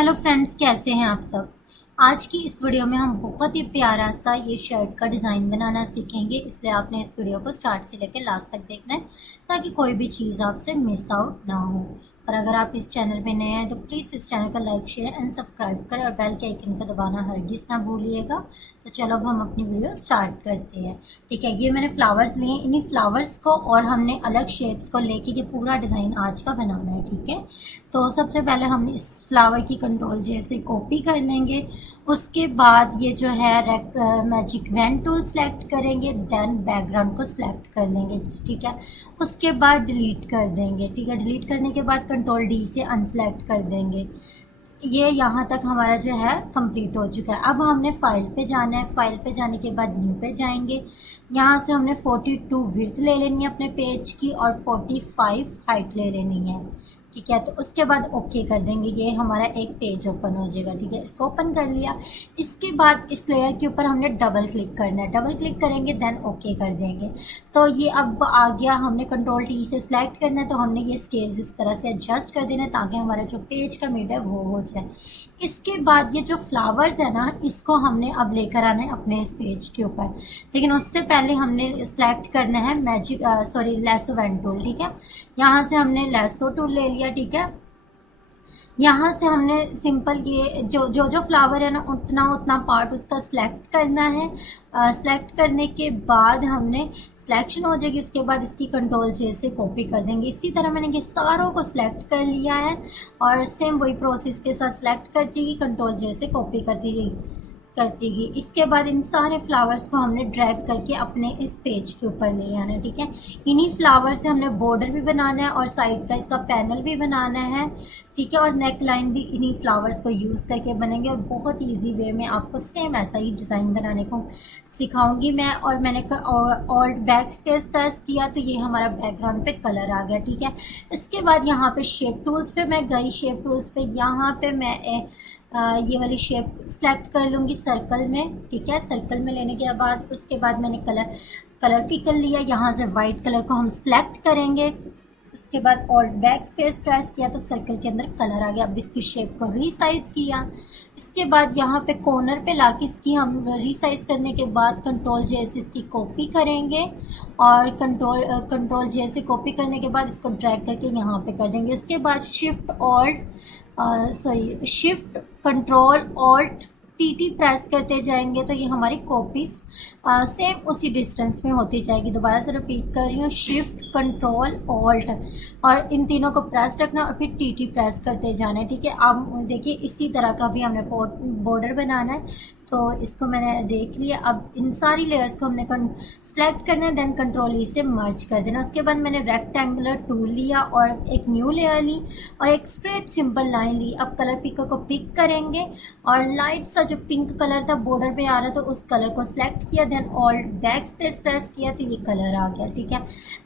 Hello friends, कैसे हैं आप सब। आज की इस वीडियो में हम बहुत ही प्यारा सा ये शर्ट का डिज़ाइन बनाना सीखेंगे, इसलिए आपने इस वीडियो को स्टार्ट से लेकर लास्ट तक देखना है ताकि कोई भी चीज़ आपसे मिस आउट ना हो। और अगर आप इस चैनल पे नए हैं तो प्लीज़ इस चैनल को लाइक शेयर एंड सब्सक्राइब करें और बेल के आइकन को दबाना हरगिज़ ना भूलिएगा। तो चलो अब हम अपनी वीडियो स्टार्ट करते हैं। ठीक है, ये मैंने फ्लावर्स लिए, इन्हीं फ्लावर्स को और हमने अलग शेप्स को लेके ये पूरा डिज़ाइन आज का बनाना है। ठीक है, तो सबसे पहले हम इस फ्लावर की कंट्रोल जैसे कॉपी कर लेंगे। उसके बाद ये जो है मैजिक वैन टूल सेलेक्ट करेंगे, देन बैकग्राउंड को सिलेक्ट कर लेंगे। ठीक है, उसके बाद डिलीट कर देंगे। ठीक है, डिलीट करने के बाद कंट्रोल डी से अनसेलेक्ट कर देंगे। ये यहाँ तक हमारा जो है कंप्लीट हो चुका है। अब हमने फाइल पे जाना है। फाइल पे जाने के बाद न्यू पे जाएंगे। यहाँ से हमने 42 विड्थ ले लेनी है अपने पेज की और 45 हाइट ले लेनी है। ठीक है, तो उसके बाद ओके कर देंगे। ये हमारा एक पेज ओपन हो जाएगा। ठीक है, इसको ओपन कर लिया। इसके बाद इस लेयर के ऊपर हमने डबल क्लिक करना है। डबल क्लिक करेंगे देन ओके कर देंगे। तो ये अब आ गया। हमने कंट्रोल टी से सिलेक्ट करना है, तो हमने ये स्केल्स इस तरह से एडजस्ट कर देना है ताकि हमारा जो पेज का मिड है वो हो जाए। इसके बाद ये जो फ्लावर्स है ना, इसको हमने अब लेकर आना है अपने इस पेज के ऊपर। लेकिन उससे पहले हमने सिलेक्ट करना है लेसो वैन टूल। ठीक है, यहाँ से हमने लेसो टूल ले लिया। ठीक है, यहाँ से हमने सिंपल ये जो फ्लावर है ना, उतना उतना पार्ट उसका सिलेक्ट करना है। सिलेक्ट करने के बाद हमने सिलेक्शन हो जाएगी, उसके बाद इसकी कंट्रोल जे से कॉपी कर देंगे। इसी तरह मैंने ये सारों को सिलेक्ट कर लिया है और सेम वही प्रोसेस के साथ सिलेक्ट करती गई, कंट्रोल जे से कॉपी करती गई। इसके बाद इन सारे फ्लावर्स को हमने ड्रैग करके अपने इस पेज के ऊपर ले आना है। ठीक है, इन्हीं फ्लावर से हमने बॉर्डर भी बनाना है और साइड का इसका पैनल भी बनाना है। ठीक है, और नेक लाइन भी इन्हीं फ्लावर्स को यूज़ करके बनेंगे और बहुत ईजी वे में आपको सेम ऐसा ही डिज़ाइन बनाने को सिखाऊंगी मैं। और मैंने ऑल्ट बैक स्पेस प्रेस किया तो ये हमारा बैकग्राउंड पे कलर आ गया। ठीक है, इसके बाद यहाँ पे शेप टूल्स पे मैं गई। शेप टूल्स पे यहाँ पे मैं ये वाली शेप सेलेक्ट कर लूँगी सर्कल में। ठीक है, सर्कल में लेने के बाद उसके बाद मैंने कलर पिक कर लिया। यहाँ से वाइट कलर को हम सेलेक्ट करेंगे। उसके बाद ऑल्ट बैक स्पेस प्रेस किया तो सर्कल के अंदर कलर आ गया। अब इसकी शेप को रीसाइज किया। इसके बाद यहाँ पे कॉर्नर पे लाके इसकी हम रीसाइज करने के बाद कंट्रोल जे से इसकी कॉपी करेंगे और कंट्रोल जे से कॉपी करने के बाद इसको ड्रैग करके यहाँ पे कर देंगे। उसके बाद shift control alt T press करते जाएंगे तो ये हमारी कॉपीज सेम उसी डिस्टेंस में होती जाएगी। दोबारा से रिपीट कर रही हूँ, शिफ्ट कंट्रोल ऑल्ट और इन तीनों को प्रेस रखना और फिर टी प्रेस करते जाना है। ठीक है, अब देखिए इसी तरह का भी हमने बॉर्डर बनाना है। तो इसको मैंने देख लिया। अब इन सारी लेयर्स को हमने सेलेक्ट करना है, देन कंट्रोल ई से मर्ज कर देना। उसके बाद मैंने रेक्टेंगुलर टूल लिया और एक न्यू लेयर ली और एक स्ट्रेट सिंपल लाइन ली। अब कलर पिकर को पिक करेंगे और लाइट सा जो पिंक कलर था बॉर्डर पे आ रहा था उस कलर को सिलेक्ट किया, then alt back space press किया तो ये कलर आ गया। ठीक है,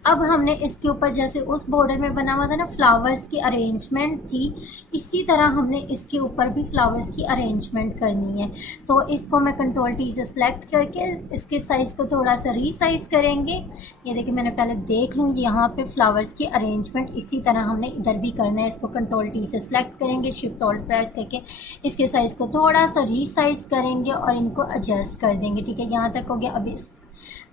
अब हमने इसके ऊपर जैसे उस बॉर्डर में बना हुआ था ना फ्लावर्स की अरेंजमेंट थी, इसी तरह हमने इसके ऊपर भी फ्लावर्स की अरेंजमेंट करनी है। तो इसको मैं कंट्रोल टी से सिलेक्ट करके इसके साइज को थोड़ा सा रीसाइज करेंगे। ये देखिए मैंने पहले देख लूँ, यहाँ पे फ्लावर्स की अरेंजमेंट इसी तरह हमने इधर भी करना है। इसको कंट्रोल टी से सिलेक्ट करेंगे, शिफ्ट ऑल्ट प्रेस करके इसके साइज को थोड़ा सा रीसाइज करेंगे और इनको एडजस्ट कर देंगे। ठीक है, यहाँ तक हो गया। अब इस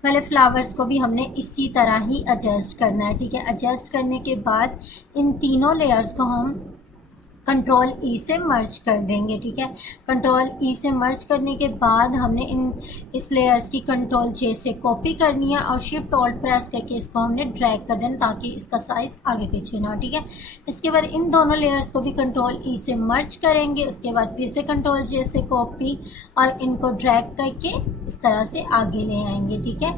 वाले फ्लावर्स को भी हमने इसी तरह ही एडजस्ट करना है। ठीक है, एडजस्ट करने के बाद इन तीनों लेयर्स को हम कंट्रोल ई से मर्ज कर देंगे। ठीक है, कंट्रोल ई से मर्ज करने के बाद हमने इस लेयर्स की कंट्रोल जे से कॉपी करनी है और शिफ्ट ऑल्ट प्रेस करके इसको हमने ड्रैग कर देना ताकि इसका साइज आगे पीछे ना हो। ठीक है, इसके बाद इन दोनों लेयर्स को भी कंट्रोल ई से मर्ज करेंगे। उसके बाद फिर से कंट्रोल जे से कॉपी और इनको ड्रैग करके इस तरह से आगे ले आएंगे। ठीक है,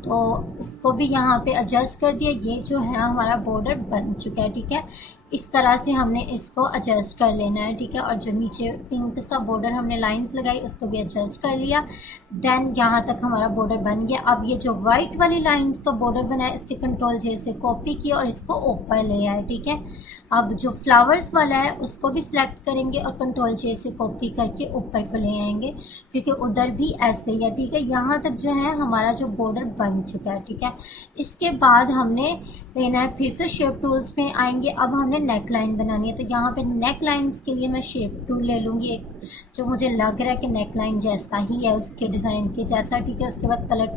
तो इसको भी यहाँ पे एडजस्ट कर दिया। ये जो है हमारा बॉर्डर बन चुका है। ठीक है, इस तरह से हमने इसको एडजस्ट कर लेना है। ठीक है, और जो नीचे पिंक सा बॉर्डर हमने लाइंस लगाई उसको भी एडजस्ट कर लिया। देन यहाँ तक हमारा बॉर्डर बन गया। अब ये जो वाइट वाली लाइंस का बॉर्डर बनाया इसके कंट्रोल जे से कॉपी किया और इसको ऊपर ले आए। ठीक है, अब जो फ्लावर्स वाला है उसको भी सिलेक्ट करेंगे और कंट्रोल जे से कॉपी करके ऊपर को ले आएंगे क्योंकि उधर भी ऐसे ही है। ठीक है, यहाँ तक जो है हमारा जो बॉर्डर बन चुका है। ठीक है, इसके बाद हमने लेना है फिर से शेप टूल्स में आएंगे। अब हमने नेक लाइन बनानी है। तो यहाँ पे नेक लाइन्स के लिए मैं शेप टूल ले लूँगी एक जो मुझे लग रहा है कि नेक लाइन जैसा ही है उसके डिज़ाइन के जैसा, ठीक है। उसके बाद कलर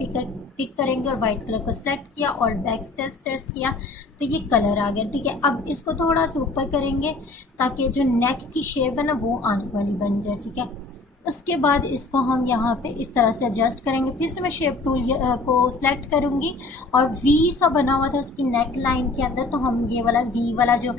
पिक करेंगे और वाइट कलर को सिलेक्ट किया और बैक स्पेस प्रेस किया तो ये कलर आ गया, ठीक है। अब इसको थोड़ा सा ऊपर करेंगे ताकि जो नेक की शेप है ना वो आने वाली बन जाए, ठीक है। उसके बाद इसको हम यहाँ पे इस तरह से एडजस्ट करेंगे। फिर से मैं शेप टूल को सिलेक्ट करूँगी और वी सा बना हुआ था उसकी नेक लाइन के अंदर, तो हम ये वाला वी वाला जो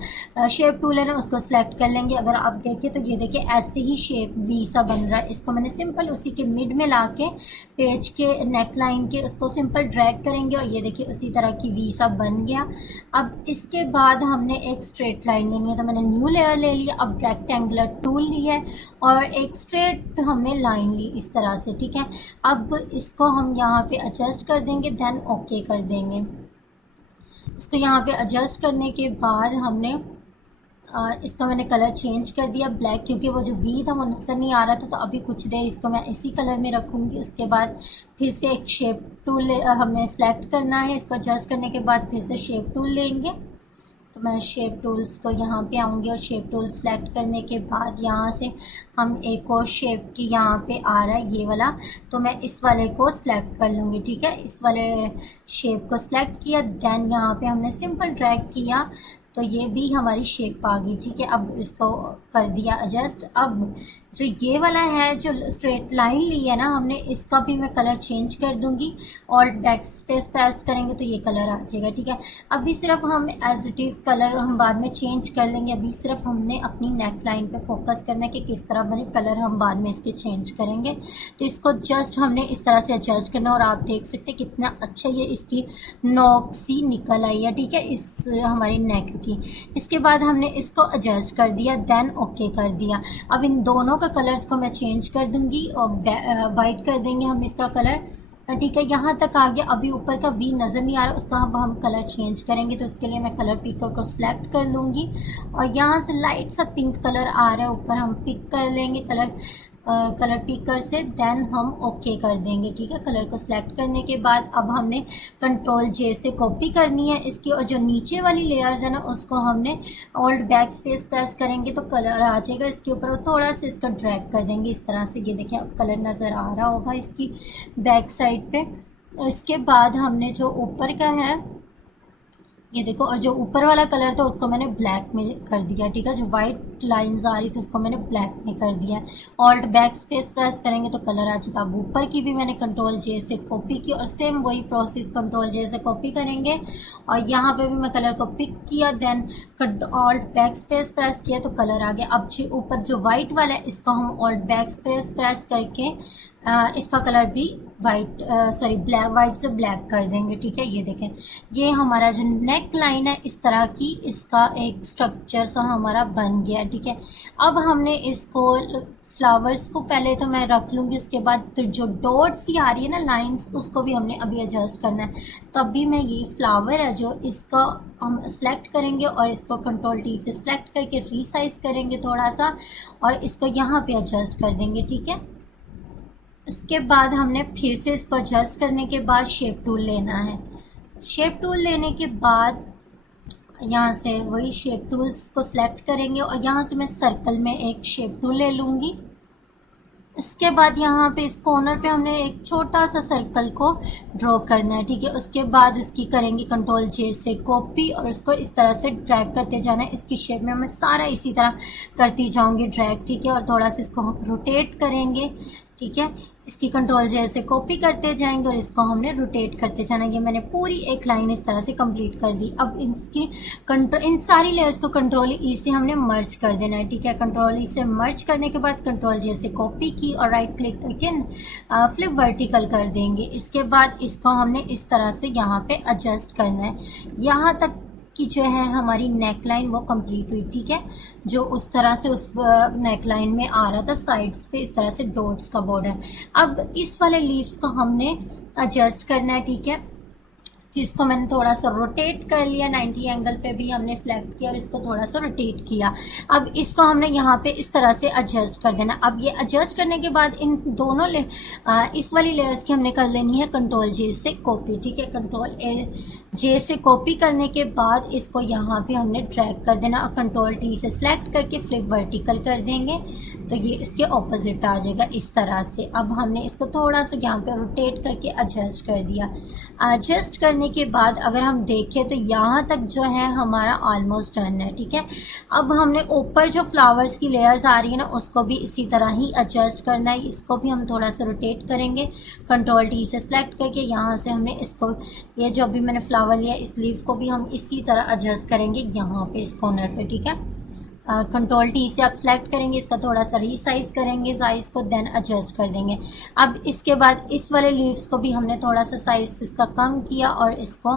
शेप टूल है ना उसको सिलेक्ट कर लेंगे। अगर आप देखें तो ये देखिए ऐसे ही शेप वी सा बन रहा है। इसको मैंने सिंपल उसी के मिड में ला के पेज के नेक लाइन के उसको सिंपल ड्रैग करेंगे और ये देखिए उसी तरह की वी सा बन गया। अब इसके बाद हमने एक स्ट्रेट लाइन लेनी है, तो मैंने न्यू लेयर ले लिया। अब रेक्टेंगुलर टूल लिया और एक स्ट्रेट हमने लाइन ली इस तरह से, ठीक है। अब इसको हम यहाँ पे एडजस्ट कर देंगे, देन ओके कर देंगे। इसको यहाँ पे एडजस्ट करने के बाद हमने इसका मैंने कलर चेंज कर दिया ब्लैक, क्योंकि वो जो वी था वो नज़र नहीं आ रहा था। तो अभी कुछ देर इसको मैं इसी कलर में रखूँगी। उसके बाद फिर से एक शेप टूल हमने सेलेक्ट करना है। इसको एडजस्ट करने के बाद फिर से शेप टूल लेंगे। तो मैं शेप टूल्स को यहाँ पे आऊँगी और शेप टूल सेलेक्ट करने के बाद यहाँ से हम एक और शेप की यहाँ पे आ रहा है ये वाला, तो मैं इस वाले को सिलेक्ट कर लूँगी, ठीक है। इस वाले शेप को सिलेक्ट किया, देन यहाँ पे हमने सिंपल ड्रैग किया तो ये भी हमारी शेप आ गई, ठीक है। अब इसको कर दिया एडजस्ट। अब जो ये वाला है जो स्ट्रेट लाइन ली है ना हमने, इसका भी मैं कलर चेंज कर दूंगी और बैक स्पेस प्रेस करेंगे तो ये कलर आ जाएगा, ठीक है। अभी सिर्फ हम एज इट इज़ कलर हम बाद में चेंज कर लेंगे। अभी सिर्फ हमने अपनी नेक लाइन पे फोकस करना है कि किस तरह बने, कलर हम बाद में इसके चेंज करेंगे। तो इसको जस्ट हमने इस तरह से एडजस्ट करना और आप देख सकते हैं कितना अच्छा ये इसकी नोक सी निकल आई है, ठीक है, इस हमारी नेक की। इसके बाद हमने इसको एडजस्ट कर दिया, देन ओके कर दिया। अब इन दोनों कलर्स को मैं चेंज कर दूंगी और वाइट कर देंगे हम इसका कलर, ठीक है। यहाँ तक आ गया। अभी ऊपर का वी नज़र नहीं आ रहा, उसका अब हम कलर चेंज करेंगे। तो उसके लिए मैं कलर पिकर को सिलेक्ट कर लूँगी और यहाँ से लाइट सा पिंक कलर आ रहा है ऊपर, हम पिक कर लेंगे कलर पिकर से, देन हम ओके कर देंगे, ठीक है। कलर को सिलेक्ट करने के बाद अब हमने कंट्रोल जे से कॉपी करनी है इसकी, और जो नीचे वाली लेयर्स है ना उसको हमने ऑल्ट बैक स्पेस प्रेस करेंगे तो कलर आ जाएगा इसके ऊपर, और थोड़ा सा इसका ड्रैग कर देंगे इस तरह से। ये देखिए अब कलर नज़र आ रहा होगा इसकी बैक साइड पे। इसके बाद हमने जो ऊपर का है ये देखो, और जो ऊपर वाला कलर था उसको मैंने ब्लैक में कर दिया, ठीक है। जो वाइट लाइंस आ रही थी उसको मैंने ब्लैक में कर दिया। ऑल्ट बैक स्पेस प्रेस करेंगे तो कलर आ जाएगा। अब ऊपर की भी मैंने कंट्रोल जे से कॉपी की और सेम वही प्रोसेस कंट्रोल जे से कॉपी करेंगे और यहाँ पे भी मैं कलर को पिक किया, then alt back space press किया तो कलर आ गया। अब जो ऊपर जो वाइट वाला है इसको हम ऑल्ट बैक स्पेस प्रेस करके इसका कलर भी वाइट से ब्लैक कर देंगे, ठीक है। ये देखें ये हमारा जो नेक लाइन है इस तरह की इसका एक स्ट्रक्चर सा हमारा बन गया, ठीक है। अब हमने इसको फ्लावर्स को पहले तो मैं रख लूँगी, उसके बाद तो जो डॉट्स ही आ रही है ना लाइंस उसको भी हमने अभी एडजस्ट करना है। तभी मैं ये फ्लावर है जो इसका हम सेलेक्ट करेंगे और इसको कंट्रोल टी से सेलेक्ट करके रीसाइज करेंगे थोड़ा सा और इसको यहाँ पे एडजस्ट कर देंगे, ठीक है। इसके बाद हमने फिर से इसको एडजस्ट करने के बाद शेप टूल लेना है। शेप टूल लेने के बाद यहाँ से वही शेप टूल्स को सिलेक्ट करेंगे और यहाँ से मैं सर्कल में एक शेप टूल ले लूँगी। इसके बाद यहाँ पे इस कॉर्नर पे हमने एक छोटा सा सर्कल को ड्रॉ करना है, ठीक है। उसके बाद इसकी करेंगे कंट्रोल जे से कॉपी और इसको इस तरह से ड्रैग करते जाना है। इसकी शेप में मैं सारा इसी तरह करती जाऊंगी ड्रैग, ठीक है। और थोड़ा सा इसको हम रोटेट करेंगे, ठीक है। इसकी कंट्रोल जे से कॉपी करते जाएंगे और इसको हमने रोटेट करते जाना। ये मैंने पूरी एक लाइन इस तरह से कंप्लीट कर दी। अब इन सारी लेयर्स को कंट्रोल ई से हमने मर्ज कर देना है, ठीक है। कंट्रोल ई से मर्ज करने के बाद कंट्रोल जे से कॉपी की और राइट क्लिक करके फ्लिप वर्टिकल कर देंगे। इसके बाद इसको हमने इस तरह से यहाँ पे एडजस्ट करना है। यहाँ तक कि जो है हमारी नेक लाइन वो कंप्लीट हुई, ठीक है। जो उस तरह से उस नेक लाइन में आ रहा था साइड्स पे इस तरह से डॉट्स का बॉर्डर। अब इस वाले लीव्स को हमने एडजस्ट करना है, ठीक है। तो इसको मैंने थोड़ा सा रोटेट कर लिया, 90 एंगल पे भी हमने सेलेक्ट किया और इसको थोड़ा सा रोटेट किया। अब इसको हमने यहाँ पे इस तरह से एडजस्ट कर देना। अब ये एडजस्ट करने के बाद इन दोनों इस वाली लेयर्स की हमने कर लेनी है कंट्रोल जे से कॉपी, ठीक है। कंट्रोल जे से कॉपी करने के बाद इसको यहाँ पे हमने ड्रैग कर देना और कंट्रोल टी से सिलेक्ट करके फ्लिप वर्टिकल कर देंगे तो ये इसके ऑपोजिट आ जाएगा इस तरह से। अब हमने इसको थोड़ा सा यहाँ पे रोटेट करके एडजस्ट कर दिया। एडजस्ट करने के बाद अगर हम देखें तो यहाँ तक जो है हमारा ऑलमोस्ट डन है, ठीक है। अब हमने ऊपर जो फ्लावर्स की लेयर्स आ रही है ना उसको भी इसी तरह ही एडजस्ट करना है। इसको भी हम थोड़ा सा रोटेट करेंगे कंट्रोल टी से सिलेक्ट करके। यहाँ से हमने इसको, ये जो भी मैंने फ्लावर लिया इस लीफ को भी हम इसी तरह एडजस्ट करेंगे यहाँ पे इस कॉर्नर पे, ठीक है। कंट्रोल टी से आप सिलेक्ट करेंगे, इसका थोड़ा सा रीसाइज करेंगे साइज को, देन एडजस्ट कर देंगे। अब इसके बाद इस वाले लीव्स को भी हमने थोड़ा सा साइज इसका कम किया और इसको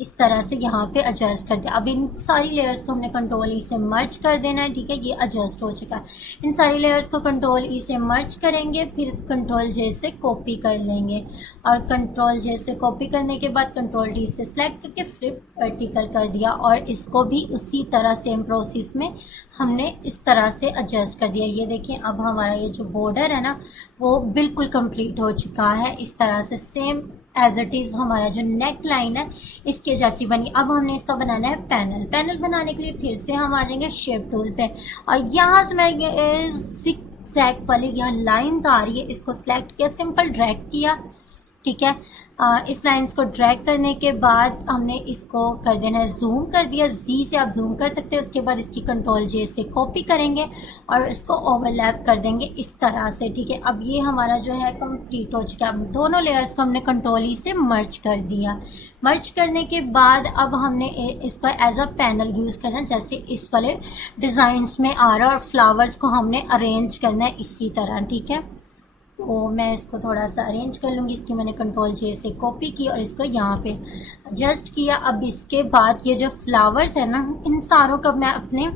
इस तरह से यहाँ पे एडजस्ट कर दिया। अब इन सारी लेयर्स को हमने कंट्रोल ई से मर्ज कर देना है, ठीक है। ये एडजस्ट हो चुका है। इन सारी लेयर्स को कंट्रोल ई से मर्ज करेंगे, फिर कंट्रोल जे से कॉपी कर लेंगे और कंट्रोल जे से कॉपी करने के बाद कंट्रोल डी से सिलेक्ट करके फ्लिप वर्टिकल कर दिया और इसको भी उसी तरह सेम प्रोसेस में हमने इस तरह से एडजस्ट कर दिया। ये देखें अब हमारा ये जो बॉर्डर है ना वो बिल्कुल कंप्लीट हो चुका है। इस तरह से सेम एज इट इज़ हमारा जो नेक लाइन है इसके जैसी बनी। अब हमने इसका बनाना है पैनल। पैनल बनाने के लिए फिर से हम आ जाएंगे शेप टूल पे और यहाँ से मैं ज़िगज़ैग वाली यहाँ लाइंस आ रही है इसको सिलेक्ट किया, सिंपल ड्रैग किया, ठीक है। इस लाइंस को ड्रैग करने के बाद हमने इसको कर देना है जूम कर दिया। जी से आप जूम कर सकते हैं। उसके बाद इसकी कंट्रोल जे से कॉपी करेंगे और इसको ओवरलैप कर देंगे इस तरह से, ठीक है। अब ये हमारा जो है कंप्लीट हो चुका है। अब दोनों लेयर्स को हमने कंट्रोल ई से मर्ज कर दिया। मर्ज करने के बाद अब हमने इसको एज अ पैनल यूज़ करना है, जैसे इस वाले डिज़ाइंस में आ रहा है और फ्लावर्स को हमने अरेंज करना है इसी तरह, ठीक है। तो मैं इसको थोड़ा सा अरेंज कर लूँगी। इसकी मैंने कंट्रोल जे से कॉपी की और इसको यहाँ पे एडजस्ट किया। अब इसके बाद ये जो फ्लावर्स है ना इन सारों का मैं अपने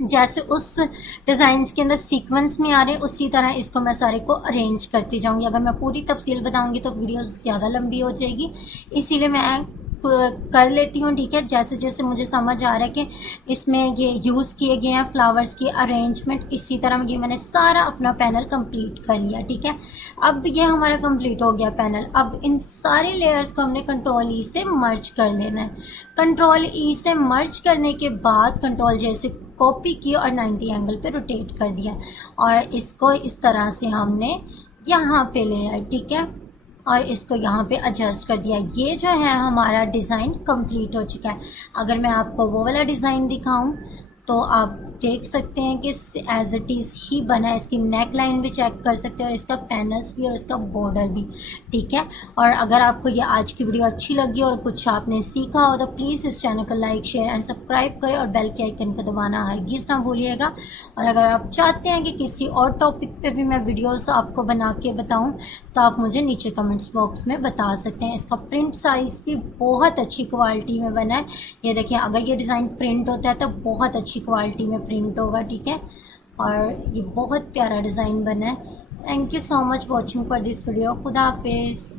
जैसे उस डिज़ाइंस के अंदर सीक्वेंस में आ रहे हैं उसी तरह इसको मैं सारे को अरेंज करती जाऊँगी। अगर मैं पूरी तफसील बताऊँगी तो वीडियो ज़्यादा लंबी हो जाएगी, इसीलिए मैं कर लेती हूँ, ठीक है। जैसे जैसे मुझे समझ आ रहा है कि इसमें ये यूज़ किए गए हैं फ्लावर्स की अरेंजमेंट, इसी तरह ये मैंने सारा अपना पैनल कंप्लीट कर लिया, ठीक है। अब ये हमारा कंप्लीट हो गया पैनल। अब इन सारे लेयर्स को हमने कंट्रोल ई से मर्ज कर लेना है। कंट्रोल ई से मर्ज करने के बाद कंट्रोल जे से कॉपी की और 90 एंगल पे रोटेट कर दिया और इसको इस तरह से हमने यहाँ पे लिया, ठीक है, और इसको यहाँ पे एडजस्ट कर दिया। ये जो है हमारा डिज़ाइन कंप्लीट हो चुका है। अगर मैं आपको वो वाला डिज़ाइन दिखाऊं तो आप देख सकते हैं कि एज इट इज़ ही बना है। इसकी नेक लाइन भी चेक कर सकते हैं और इसका पैनल्स भी और इसका बॉर्डर भी, ठीक है। और अगर आपको ये आज की वीडियो अच्छी लगी और कुछ आपने सीखा हो तो प्लीज़ इस चैनल को लाइक शेयर एंड सब्सक्राइब करें और बेल के आइकन को दबाना हरगिज़ ना भूलिएगा। और अगर आप चाहते हैं कि किसी और टॉपिक पे भी मैं वीडियोस आपको बना के बताऊं तो आप मुझे नीचे कमेंट्स बॉक्स में बता सकते हैं। इसका प्रिंट साइज़ भी बहुत अच्छी क्वालिटी में बना है। ये देखिए अगर ये डिज़ाइन प्रिंट होता है तो बहुत अच्छी क्वालिटी में प्रिंट होगा, ठीक है। और ये बहुत प्यारा डिज़ाइन बना है। Thank you so much watching for this video. खुदा हाफिज़।